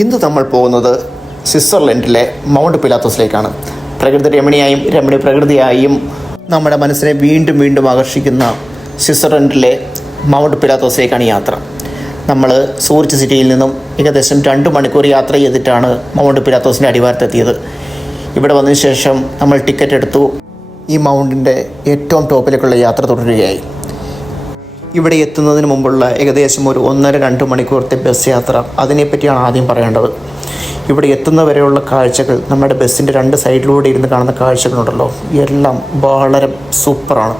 ഇന്ന് നമ്മൾ പോകുന്നത് സ്വിറ്റ്സർലൻഡിലെ മൗണ്ട് പിലാത്തോസിലേക്കാണ്. പ്രകൃതി രമണീയ പ്രകൃതിയായും നമ്മുടെ മനസ്സിനെ വീണ്ടും വീണ്ടും ആകർഷിക്കുന്ന സ്വിറ്റ്സർലൻഡിലെ മൗണ്ട് പിലാത്തോസിലേക്കാണ് യാത്ര. നമ്മൾ സൂറിച്ച് സിറ്റിയിൽ നിന്നും ഏകദേശം 2 മണിക്കൂർ യാത്ര ചെയ്തിട്ടാണ് മൗണ്ട് പിലാത്തോസിൻ്റെ അടിവാരത്തെത്തിയത്. ഇവിടെ വന്നതിന് ശേഷം നമ്മൾ ടിക്കറ്റ് എടുത്തു. ഈ മൗണ്ടിൻ്റെ ഏറ്റവും ടോപ്പിലേക്കുള്ള യാത്ര തുടരുകയായി. ഇവിടെ എത്തുന്നതിന് മുമ്പുള്ള ഏകദേശം ഒരു 1.5-2 മണിക്കൂറത്തെ ബസ് യാത്ര, അതിനെപ്പറ്റിയാണ് ആദ്യം പറയേണ്ടത്. ഇവിടെ എത്തുന്നവരെയുള്ള കാഴ്ചകൾ, നമ്മുടെ ബസ്സിൻ്റെ 2 സൈഡിലൂടെ ഇരുന്ന് കാണുന്ന കാഴ്ചകളുണ്ടല്ലോ, എല്ലാം വളരെ സൂപ്പറാണ്.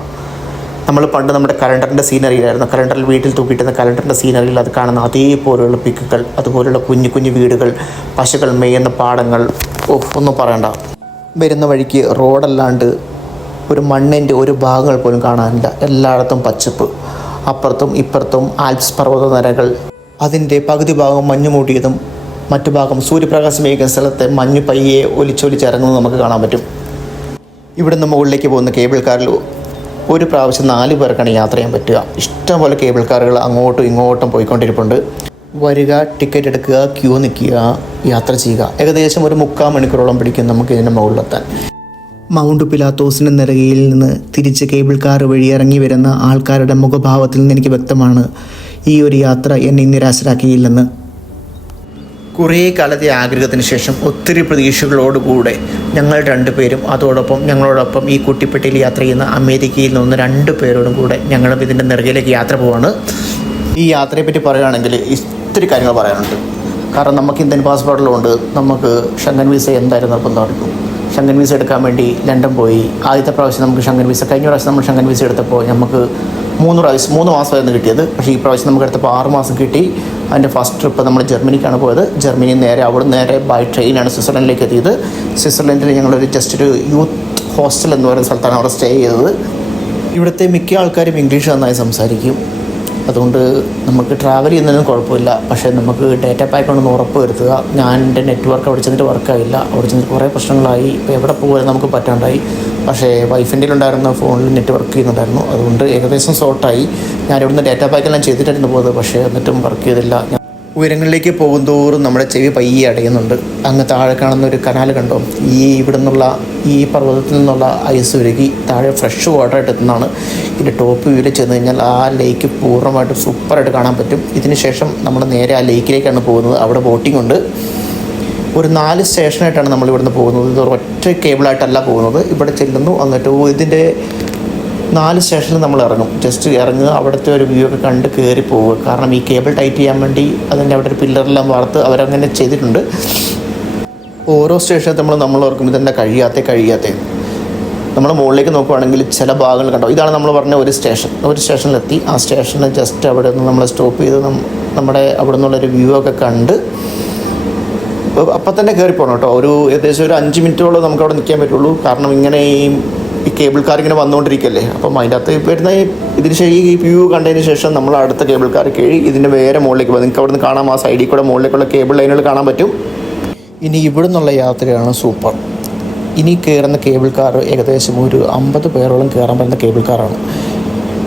നമ്മൾ പണ്ട് നമ്മുടെ കലണ്ടറിൻ്റെ സീനറിയിലായിരുന്നു, കലണ്ടറിൽ വീട്ടിൽ തൂക്കിയിട്ടുന്ന കലണ്ടറിൻ്റെ സീനറിയിൽ അത് കാണുന്ന അതേപോലെയുള്ള പിക്കുകൾ, അതുപോലെയുള്ള കുഞ്ഞു കുഞ്ഞു വീടുകൾ, പശുക്കൾ മേയുന്ന പാടങ്ങൾ, ഒന്നും പറയണ്ട. വരുന്ന വഴിക്ക് റോഡല്ലാണ്ട് ഒരു മണ്ണിൻ്റെ ഒരു ഭാഗങ്ങൾ പോലും കാണാനില്ല. എല്ലായിടത്തും പച്ചപ്പ്, അപ്പുറത്തും ഇപ്പുറത്തും ആൽപ്സ് പർവ്വത നിരകൾ, അതിൻ്റെ പകുതി ഭാഗം മഞ്ഞ് മൂടിയതും മറ്റു ഭാഗം സൂര്യപ്രകാശം ഏൽക്കുന്ന സ്ഥലത്തെ മഞ്ഞ് പയ്യെ ഒലിച്ചൊലിച്ചിറങ്ങുന്നത് നമുക്ക് കാണാൻ പറ്റും. ഇവിടുന്ന് മുകളിലേക്ക് പോകുന്ന കേബിൾ കാറിൽ ഒരു പ്രാവശ്യം 4 പേർക്കാണ് യാത്ര ചെയ്യാൻ പറ്റുക. ഇഷ്ടംപോലെ കേബിൾ കാറുകൾ അങ്ങോട്ടും ഇങ്ങോട്ടും പോയിക്കൊണ്ടിരിപ്പുണ്ട്. വരിക, ടിക്കറ്റ് എടുക്കുക, ക്യൂ നിൽക്കുക, യാത്ര ചെയ്യുക. ഏകദേശം ഒരു 3/4 മണിക്കൂറോളം പിടിക്കും നമുക്ക് ഇതിൻ്റെ മുകളിലെത്താൻ. മൗണ്ട് പിലാത്തോസിൻ്റെ നെറുകയിൽ നിന്ന് തിരിച്ച് കേബിൾ കാർ വഴി ഇറങ്ങി വരുന്ന ആൾക്കാരുടെ മുഖഭാവത്തിൽ നിന്ന് എനിക്ക് വ്യക്തമാണ് ഈ ഒരു യാത്ര എന്നെ നിരാശരാക്കിയില്ലെന്ന്. കുറേ കാലത്തെ ആഗ്രഹത്തിന് ശേഷം ഒത്തിരി പ്രതീക്ഷകളോടുകൂടെ ഞങ്ങൾ 2 പേരും അതോടൊപ്പം ഞങ്ങളോടൊപ്പം ഈ കുട്ടിപ്പെട്ടിയിൽ യാത്ര ചെയ്യുന്ന അമേരിക്കയിൽ നിന്ന് 2 പേരോടും കൂടെ ഞങ്ങളും ഇതിൻ്റെ നെറുകയിലേക്ക് യാത്ര പോവാണ്. ഈ യാത്രയെപ്പറ്റി പറയുകയാണെങ്കിൽ ഇത്തിരി കാര്യങ്ങൾ പറയാനുണ്ട്. കാരണം നമുക്ക് ഇന്ത്യൻ പാസ്പോർട്ടിലുണ്ട്, നമുക്ക് ഷെങ്കൻ വിസ എന്തായാലും നിർബന്ധമായിരുന്നു. ഷെങ്കൻ വിസ എടുക്കാൻ വേണ്ടി ലണ്ടൻ പോയി. ആദ്യത്തെ പ്രാവശ്യം നമുക്ക് ഷെങ്കൻ വിസ, കഴിഞ്ഞ പ്രാവശ്യം നമ്മൾ ഷെങ്കൻ വിസ എടുത്തപ്പോൾ നമുക്ക് 3 മാസമായിരുന്നു കിട്ടിയത്. പക്ഷേ ഈ പ്രാവശ്യം നമുക്ക് എടുത്തപ്പോൾ 6 മാസം കിട്ടി. അതിൻ്റെ ഫസ്റ്റ് ട്രിപ്പ് നമ്മൾ ജർമ്മനിക്കാണ് പോയത്. ജർമ്മനിയിൽ നേരെ ബൈ ട്രെയിനാണ് സ്വിറ്റ്സർലൻഡിലേക്ക് എത്തിയത്. സ്വിറ്റ്സർലൻഡിൽ ഞങ്ങളൊരു ഒരു യൂത്ത് ഹോസ്റ്റൽ എന്ന് പറയുന്ന സ്ഥലത്താണ് അവിടെ സ്റ്റേ ചെയ്തത്. ഇവിടുത്തെ മിക്ക ആൾക്കാരും ഇംഗ്ലീഷ് നന്നായി സംസാരിക്കും. അതുകൊണ്ട് നമുക്ക് ട്രാവൽ ചെയ്യുന്നതിനും കുഴപ്പമില്ല. പക്ഷേ നമുക്ക് ഡേറ്റ പാക്ക് ഉണ്ടെന്ന് ഉറപ്പ് വരുത്തുക. ഞാൻ എൻ്റെ നെറ്റ്വർക്ക് അവിടെ ചെന്നിട്ട് വർക്കായില്ല. അവിടെ ചെന്നിട്ട് കുറേ പ്രശ്നങ്ങളായി. ഇപ്പോൾ എവിടെ പോകാൻ നമുക്ക് പറ്റാണ്ടായി. പക്ഷേ വൈഫിൻ്റെ ഉണ്ടായിരുന്ന ഫോണിൽ നെറ്റ് വർക്ക് ചെയ്യുന്നുണ്ടായിരുന്നു. അതുകൊണ്ട് ഏകദേശം സോർട്ടായി. ഞാൻ ഇവിടുന്ന് ഡേറ്റ പാക്കെല്ലാം ചെയ്തിട്ടായിരുന്നു പോയത്. പക്ഷേ എന്നിട്ടും വർക്ക് ചെയ്തില്ല. ഉയരങ്ങളിലേക്ക് പോകുന്തോറും നമ്മുടെ ചെവി പയ്യെ അടയുന്നുണ്ട്. അങ്ങ് താഴെ കാണുന്ന ഒരു കനാൽ കണ്ടോ, ഇവിടെ നിന്നുള്ള ഈ പർവ്വതത്തിൽ നിന്നുള്ള ഐസ് ഉരുകി താഴെ ഫ്രഷ് വാട്ടറായിട്ട് എത്തുന്നതാണ്. ഇതിൻ്റെ ടോപ്പ് വ്യൂവിൽ ചെന്ന് കഴിഞ്ഞാൽ ആ ലേക്ക് പൂർണ്ണമായിട്ട് സൂപ്പറായിട്ട് കാണാൻ പറ്റും. ഇതിന് ശേഷം നമ്മൾ നേരെ ആ ലേക്കിലേക്കാണ് പോകുന്നത്. അവിടെ ബോട്ടിംഗ് ഉണ്ട്. ഒരു 4 സ്റ്റേഷനായിട്ടാണ് നമ്മൾ ഇവിടുന്ന് പോകുന്നത്. ഇത് ഒറ്റ കേബിളായിട്ടല്ല പോകുന്നത്. ഇവിടെ ചെല്ലുന്നു, എന്നിട്ട് ഇതിൻ്റെ 4 സ്റ്റേഷനിൽ നമ്മൾ ഇറങ്ങും. ജസ്റ്റ് ഇറങ്ങുക, അവിടുത്തെ ഒരു വ്യൂ ഒക്കെ കണ്ട് കയറി പോവുക. കാരണം ഈ കേബിൾ ടൈറ്റ് ചെയ്യാൻ വേണ്ടി അതിൻ്റെ അവിടെ ഒരു പില്ലറെല്ലാം വാർത്ത് അവരങ്ങനെ ചെയ്തിട്ടുണ്ട്. ഓരോ സ്റ്റേഷനിൽ നമ്മൾ ഓർക്കും ഇതെന്താ കഴിയാത്ത. നമ്മൾ മുകളിലേക്ക് നോക്കുവാണെങ്കിൽ ചില ഭാഗങ്ങൾ കണ്ടോ, ഇതാണ് നമ്മൾ പറഞ്ഞ ഒരു സ്റ്റേഷനിലെത്തി. ആ സ്റ്റേഷനിൽ ജസ്റ്റ് അവിടെ നിന്ന് നമ്മൾ സ്റ്റോപ്പ് ചെയ്ത് നമ്മുടെ അവിടെ നിന്നുള്ളൊരു വ്യൂ ഒക്കെ കണ്ട് അപ്പം തന്നെ കയറി പോകണം കേട്ടോ. ഏകദേശം ഒരു 5 മിനിറ്റോളം നമുക്ക് അവിടെ നിൽക്കാൻ പറ്റുള്ളൂ. കാരണം ഇങ്ങനെ ഈ കേബിൾ കാർ ഇങ്ങനെ വന്നുകൊണ്ടിരിക്കുകയല്ലേ. അപ്പം അതിൻ്റെ അകത്ത് വരുന്ന ഇതിന് ശേഷം ഈ വ്യൂ കണ്ടതിന് ശേഷം നമ്മൾ അടുത്ത കേബിൾ കാർ കയറി ഇതിൻ്റെ വേറെ മുകളിലേക്ക് പോകും. നിങ്ങൾക്ക് അവിടെ നിന്ന് കാണാം, ആ സൈഡിൽ കൂടെ മുകളിലേക്കുള്ള കേബിൾ ലൈനുകൾ കാണാൻ പറ്റും. ഇനി ഇവിടെ നിന്നുള്ള യാത്രയാണ് സൂപ്പർ. ഇനി കയറുന്ന കേബിൾ കാർ ഏകദേശം ഒരു 50 പേരോളം കയറാൻ പറ്റുന്ന കേബിൾ കാറാണ്.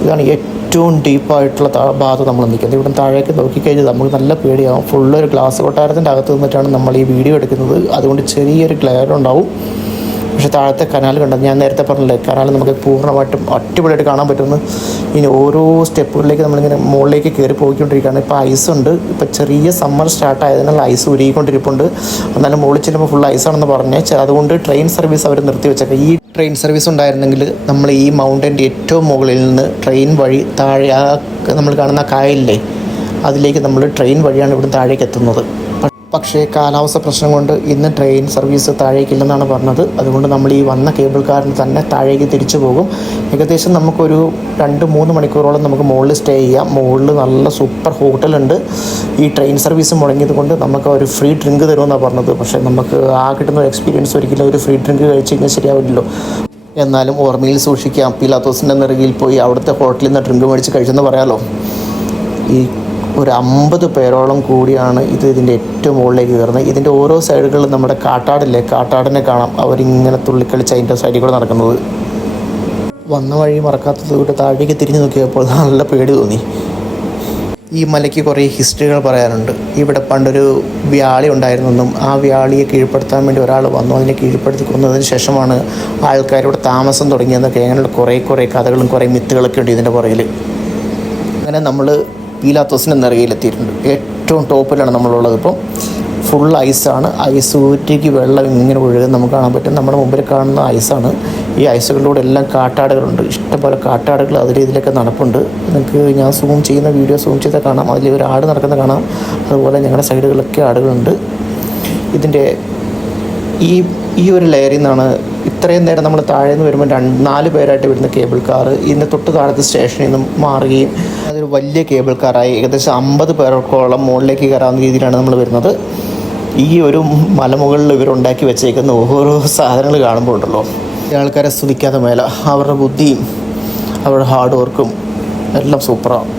ഇതാണ് ഏറ്റവും ഡീപ്പായിട്ടുള്ള ഭാഗത്ത് നമ്മൾ നിൽക്കുന്നത്. ഇവിടെ താഴേക്ക് നോക്കിക്കഴിഞ്ഞാൽ നമുക്ക് നല്ല പേടിയാവും. ഫുള്ളൊരു ഗ്ലാസ് കൊട്ടാരത്തിൻ്റെ അകത്ത് നിന്നിട്ടാണ് നമ്മൾ ഈ വീഡിയോ എടുക്കുന്നത്. അതുകൊണ്ട് ചെറിയൊരു ഗ്ലെയർ ഉണ്ടാവും. പക്ഷേ താഴത്തെ കനാൽ കണ്ടത്, ഞാൻ നേരത്തെ പറഞ്ഞില്ലേ, കനാൽ നമുക്ക് പൂർണ്ണമായിട്ടും അടിപൊളിയായിട്ട് കാണാൻ പറ്റുന്നു. ഇനി ഓരോ സ്റ്റെപ്പുകളിലേക്ക് നമ്മളിങ്ങനെ മുകളിലേക്ക് കയറി പോയിക്കൊണ്ടിരിക്കുകയാണ്. ഇപ്പോൾ ഐസുണ്ട്. ഇപ്പോൾ ചെറിയ സമ്മർ സ്റ്റാർട്ടായതിനാൽ ഐസ് ഉരുകിക്കൊണ്ടിരിപ്പുണ്ട്. എന്നാലും മുകളിൽ ചെല്ലുമ്പോൾ ഫുൾ ഐസാണെന്ന് പറഞ്ഞ് അതുകൊണ്ട് ട്രെയിൻ സർവീസ് അവർ നിർത്തി വെച്ചേക്കാം. ഈ ട്രെയിൻ സർവീസ് ഉണ്ടായിരുന്നെങ്കിൽ നമ്മൾ ഈ മൗണ്ടൻ്റെ ഏറ്റവും മുകളിൽ നിന്ന് ട്രെയിൻ വഴി താഴെ നമ്മൾ കാണുന്ന കായലില്ലേ, അതിലേക്ക് നമ്മൾ ട്രെയിൻ വഴിയാണ് ഇവിടെ താഴേക്ക് എത്തുന്നത്. പക്ഷേ കാലാവസ്ഥ പ്രശ്നം കൊണ്ട് ഇന്ന് ട്രെയിൻ സർവീസ് താഴേക്കില്ലെന്നാണ് പറഞ്ഞത്. അതുകൊണ്ട് നമ്മൾ ഈ വന്ന കേബിൾ കാറിന് തന്നെ താഴേക്ക് തിരിച്ചു പോകും. ഏകദേശം നമുക്കൊരു 2-3 മണിക്കൂറോളം നമുക്ക് മുകളിൽ സ്റ്റേ ചെയ്യാം. മുകളിൽ നല്ല സൂപ്പർ ഹോട്ടലുണ്ട്. ഈ ട്രെയിൻ സർവീസ് മുടങ്ങിയത് കൊണ്ട് നമുക്ക് ഒരു ഫ്രീ ഡ്രിങ്ക് തരുമെന്നാണ് പറഞ്ഞത്. പക്ഷേ നമുക്ക് ആ കിട്ടുന്ന ഒരു എക്സ്പീരിയൻസ് ഒരിക്കലും ഒരു ഫ്രീ ഡ്രിങ്ക് കഴിച്ച് കഴിഞ്ഞാൽ ശരിയാവില്ലല്ലോ. എന്നാലും ഓർമ്മയിൽ സൂക്ഷിക്കാം. പിലാത്തോസിൻ്റെ നെറുകയിൽ പോയി അവിടുത്തെ ഹോട്ടലിൽ നിന്ന് ഡ്രിങ്ക് മേടിച്ച് കഴിച്ചെന്ന് പറയാമല്ലോ. ഈ ഒരു 50 പേരോളം കൂടിയാണ് ഇതിൻ്റെ ഏറ്റവും മുകളിലേക്ക് കയറുന്നത്. ഇതിൻ്റെ ഓരോ സൈഡുകളിലും നമ്മുടെ കാട്ടാടിനെ കാണാം. അവരിങ്ങനെ തുള്ളിക്കളിച്ച് അതിൻ്റെ സൈഡിൽ കൂടെ നടക്കുന്നത്. വന്ന വഴി മറക്കാത്തത് കൊണ്ട് താഴേക്ക് തിരിഞ്ഞ് നോക്കിയപ്പോൾ നല്ല പേടി തോന്നി. ഈ മലയ്ക്ക് കുറേ ഹിസ്റ്ററികൾ പറയാനുണ്ട്. ഇവിടെ പണ്ടൊരു വ്യാളി ഉണ്ടായിരുന്നെന്നും ആ വ്യാളിയെ കീഴ്പ്പെടുത്താൻ വേണ്ടി ഒരാൾ വന്നു, അതിനെ കീഴ്പ്പെടുത്തി കൊന്നതിന് ശേഷമാണ് ആൾക്കാരിവിടെ താമസം തുടങ്ങിയെന്നൊക്കെ അങ്ങനെയുള്ള കുറേ കഥകളും കുറേ മിത്തുകളൊക്കെ ഉണ്ട് ഇതിൻ്റെ പുറകിൽ. അങ്ങനെ നമ്മൾ പീലാത്തോസിൻ്റെ നെറുകയിലെത്തിയിട്ടുണ്ട്. ഏറ്റവും ടോപ്പിലാണ് നമ്മളുള്ളത്. ഇപ്പം ഫുൾ ഐസാണ്. ഐസ് ഊറ്റിക്ക് വെള്ളം ഇങ്ങനെ ഒഴുകും നമുക്ക് കാണാൻ പറ്റും. നമ്മുടെ മുമ്പിൽ കാണുന്ന ഐസാണ്. ഈ ഐസുകളിലൂടെ എല്ലാം കാട്ടാടുകളുണ്ട്. ഇഷ്ടംപോലെ കാട്ടാടുകൾ അതിൽ ഇതിലൊക്കെ നടപ്പുണ്ട്. നിങ്ങൾക്ക് ഞാൻ സൂം ചെയ്യുന്ന വീഡിയോ സൂം ചെയ്താൽ കാണാം. അതിൽ ഒരു ആട് നടക്കുന്നത് കാണാം. അതുപോലെ ഞങ്ങളുടെ സൈഡുകളിലൊക്കെ ആടുകളുണ്ട്. ഇതിൻ്റെ ഈ ഒരു ലെയറിൽ നിന്നാണ് ഇത്രയും നേരം നമ്മൾ താഴെ നിന്ന് വരുമ്പോൾ 4 പേരായിട്ട് വരുന്ന കേബിൾ കാർ ഇതിൻ്റെ തൊട്ട് താഴത്തെ സ്റ്റേഷനിൽ നിന്നും മാറുകയും അതൊരു വലിയ കേബിൾ കാറായി ഏകദേശം 50 പേർക്കോളം മുകളിലേക്ക് കയറാവുന്ന രീതിയിലാണ് നമ്മൾ വരുന്നത്. ഈ ഒരു മലമുകളിൽ ഇവരുണ്ടാക്കി വെച്ചേക്കുന്ന ഓരോ സാധനങ്ങൾ കാണുമ്പോൾ ഉണ്ടല്ലോ, ഈ ആൾക്കാരെ സ്തുതിക്കാതെ മേല. അവരുടെ ബുദ്ധിയും അവരുടെ ഹാർഡ് വർക്കും എല്ലാം സൂപ്പറാണ്.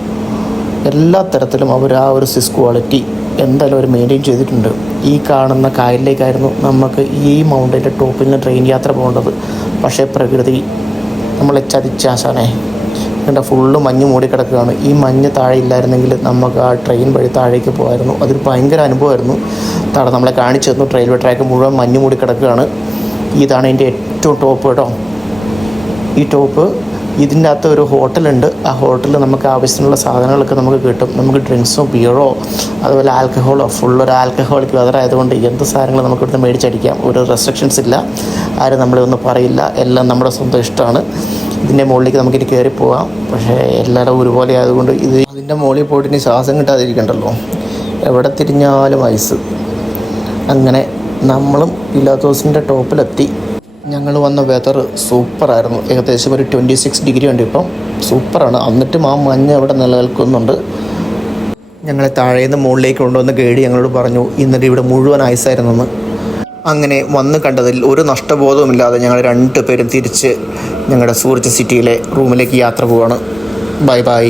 എല്ലാ തരത്തിലും അവർ ആ ഒരു സിസ് ക്വാളിറ്റി എന്തായാലും അവർ മെയിൻറ്റെയിൻ ചെയ്തിട്ടുണ്ട്. ഈ കാണുന്ന കായലിലേക്കായിരുന്നു നമുക്ക് ഈ മൗണ്ടൻ്റെ ടോപ്പിൽ നിന്ന് ട്രെയിൻ യാത്ര പോകേണ്ടത്. പക്ഷേ പ്രകൃതി നമ്മളെ ചതിച്ചാശാനെ ഇതിൻ്റെ ഫുള്ള് മഞ്ഞ് മൂടിക്കിടക്കുകയാണ്. ഈ മഞ്ഞ് താഴെ ഇല്ലായിരുന്നെങ്കിൽ നമുക്ക് ആ ട്രെയിൻ വഴി താഴേക്ക് പോകുമായിരുന്നു. അതൊരു ഭയങ്കര അനുഭവമായിരുന്നു. താഴെ നമ്മളെ കാണിച്ചു തന്നു. റെയിൽവേ ട്രാക്ക് മുഴുവൻ മഞ്ഞ് മൂടിക്കിടക്കുകയാണ്. ഇതാണ് എൻ്റെ ഏറ്റവും ടോപ്പ് കേട്ടോ. ഈ ടോപ്പ് ഇതിൻ്റെ അകത്ത് ഒരു ഹോട്ടലുണ്ട്. ആ ഹോട്ടലിൽ നമുക്ക് ആവശ്യത്തിനുള്ള സാധനങ്ങളൊക്കെ നമുക്ക് കിട്ടും. നമുക്ക് ഡ്രിങ്ക്സോ ബിയറോ അതുപോലെ ആൽക്കഹോളോ ഫുള്ളൊരു ആൽക്കഹോളിക് വെതർ ആയതുകൊണ്ട് എന്ത് സാധനങ്ങൾ നമുക്ക് ഇവിടുന്ന് മേടിച്ചടിക്കാം. ഒരു റെസ്ട്രിക്ഷൻസ് ഇല്ല. ആരും നമ്മളെ ഒന്നും പറയില്ല. എല്ലാം നമ്മുടെ സ്വന്തം ഇഷ്ടമാണ്. ഇതിൻ്റെ മുകളിലേക്ക് നമുക്കിനി കയറി പോകാം. പക്ഷേ എല്ലാവരും ഒരുപോലെ ആയതുകൊണ്ട് അതിൻ്റെ മുകളിൽ പോയിട്ട് ഇനി ശ്വാസം കിട്ടാതിരിക്കണ്ടല്ലോ. എവിടെ തിരിഞ്ഞാലും ഐസ്. അങ്ങനെ നമ്മളും പീലാത്തോസിൻ്റെ ടോപ്പിലെത്തി. ഞങ്ങൾ വന്ന വെതർ സൂപ്പറായിരുന്നു. ഏകദേശം ഒരു 26 ഡിഗ്രി ഉണ്ട് ഇപ്പം. സൂപ്പറാണ്. എന്നിട്ടും ആ മഞ്ഞ് അവിടെ നിലനിൽക്കുന്നുണ്ട്. ഞങ്ങളെ താഴേന്ന് മുകളിലേക്ക് കൊണ്ടുവന്ന് ഗൈഡ് ഞങ്ങളോട് പറഞ്ഞു ഇന്നലെ ഇവിടെ മുഴുവൻ ഐസായിരുന്നെന്ന്. അങ്ങനെ വന്ന് കണ്ടതിൽ ഒരു നഷ്ടബോധവുമില്ലാതെ ഞങ്ങൾ 2 പേരും തിരിച്ച് ഞങ്ങളുടെ സൂറജ് സിറ്റിയിലെ റൂമിലേക്ക് യാത്ര പോവാണ്. Bye bye.